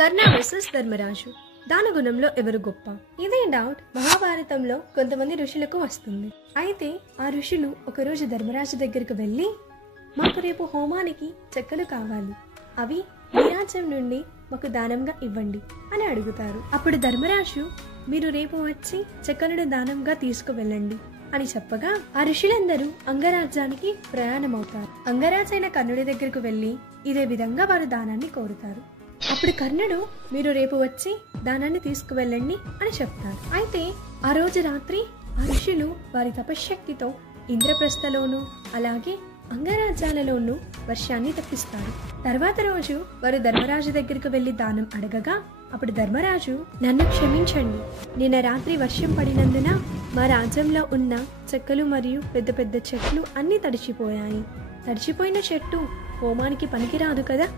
కర్ణ versus Dharmaraju. దానగుణంలో ఎవరు గొప్ప? ఇదే డౌట్ మహాభారతంలో కొంతమంది ఋషులకు వస్తుంది. అయితే ఆ ఋషులు ఒకరోజు ధర్మరాజు దగ్గరికి వెళ్ళి, మాకు రేపు హోమానికి చెక్కలు కావాలి, అవి మీ రాజ్యం నుండి మాకు దానంగా ఇవ్వండి అని అడుగుతారు. అప్పుడు ధర్మరాజు, మీరు రేపు వచ్చి చెక్కలను దానంగా తీసుకువెళ్ళండి అని చెప్పగా ఆ ఋషులందరూ అంగరాజ్యానికి ప్రయాణమవుతారు. అంగరాజైన కర్ణుడి దగ్గరకు వెళ్లి ఇదే విధంగా వారు దానాన్ని కోరుతారు. అప్పుడు కర్ణుడు, మీరు రేపు వచ్చి దానాన్ని తీసుకువెళ్ళండి అని చెప్తారు. అయితే ఆ రోజు రాత్రి ఆ ఋషులు వారి తపశ్శక్తితో ఇంద్రప్రస్థలోను అలాగే అంగరాజ్యాలలోనూ వర్షాన్ని తప్పిస్తారు. తర్వాత రోజు వారు ధర్మరాజు దగ్గరికి వెళ్లి దానం అడగగా అప్పుడు ధర్మరాజు, నన్ను క్షమించండి, నిన్న రాత్రి వర్షం పడినందున మా రాజ్యంలో ఉన్న చెక్కలు మరియు పెద్ద పెద్ద చెట్లు అన్ని తడిచిపోయాయి. తడిచిపోయిన చెట్టు హోమానికి పనికిరాదు కదా,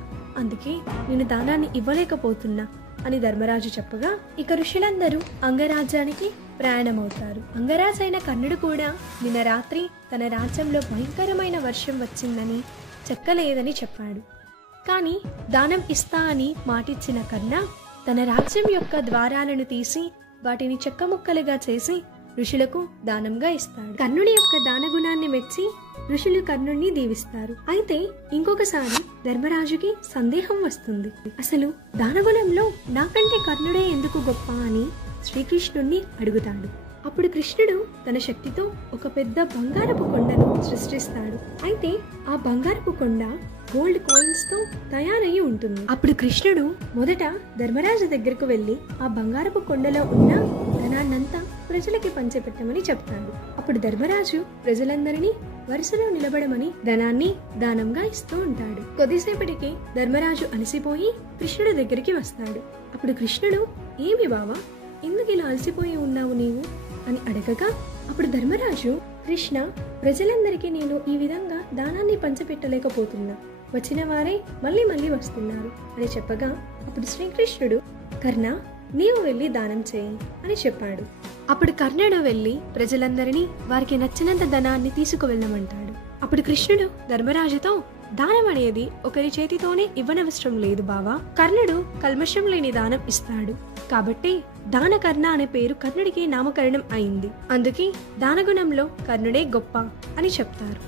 అందుకే నేను దానాన్ని ఇవ్వలేకపోతున్నా అని ధర్మరాజు చెప్పగా ఇక ఋషులందరూ అంగరాజ్యానికి ప్రయాణమవుతారు. అంగరాజైన కర్ణుడు కూడా నిన్న రాత్రి తన రాజ్యంలో భయంకరమైన వర్షం వచ్చిందని చెక్కలేదని చెప్పాడు. కానీ దానం ఇస్తా అని మాటిచ్చిన కర్ణ తన రాజ్యం యొక్క ద్వారాలను తీసి వాటిని చెక్క ముక్కలుగా చేసి ఋషులకు దానంగా ఇస్తాడు. కర్ణుడి యొక్క దానగుణాన్ని మెచ్చి ఋషులు కర్ణుడిని దీవిస్తారు. అయితే ఇంకొకసారి ధర్మరాజుకి సందేహం వస్తుంది. అసలు దానగుణంలో నాకంటే కర్ణుడే ఎందుకు గొప్ప అని శ్రీకృష్ణుణ్ణి అడుగుతాడు. అప్పుడు కృష్ణుడు తన శక్తితో ఒక పెద్ద బంగారపు కొండను సృష్టిస్తాడు. అయితే ఆ బంగారపు కొండ గోల్డ్ కాయిన్స్ తో తయారయ్యి ఉంటుంది. అప్పుడు కృష్ణుడు మొదట ధర్మరాజు దగ్గరకు వెళ్లి ఆ బంగారపు కొండలో ఉన్న ధనాన్నంతా ప్రజలకి పంచిపెట్టమని చెప్తాడు. అప్పుడు ధర్మరాజు ప్రజలందరినీ వరుసలో నిలబడమని ధనాన్ని దానంగా ఇస్తూ ఉంటాడు. కొద్దిసేపటికి ధర్మరాజు అలసిపోయి కృష్ణుడి దగ్గరికి వస్తాడు. అప్పుడు కృష్ణుడు, ఏమి బావా, ఎందుకు ఇలా అలసిపోయి ఉన్నావు నీవు అని అడగగా అప్పుడు ధర్మరాజు, కృష్ణ, ప్రజలందరికీ నేను ఈ విధంగా దానాన్ని పంచిపెట్టలేకపోతున్నా, వచ్చిన వారే మళ్ళీ మళ్ళీ వస్తున్నారు అని చెప్పగా అప్పుడు శ్రీకృష్ణుడు, కర్ణ, నీవు వెళ్ళి దానం చేయి అని చెప్పాడు. అప్పుడు కర్ణుడు వెళ్ళి ప్రజలందరినీ వారికి నచ్చినంత ధనాన్ని తీసుకువెళ్ళమంటాడు. అప్పుడు కృష్ణుడు ధర్మరాజుతో, దానం అనేది ఒకరి చేతితోనే ఇవ్వనవసరం లేదు బావా, కర్ణుడు కల్మషం లేని దానం ఇస్తాడు, కాబట్టి దానకర్ణ అనే పేరు కర్ణుడికి నామకరణం అయింది, అందుకే దానగుణంలో కర్ణుడే గొప్ప అని చెప్తారు.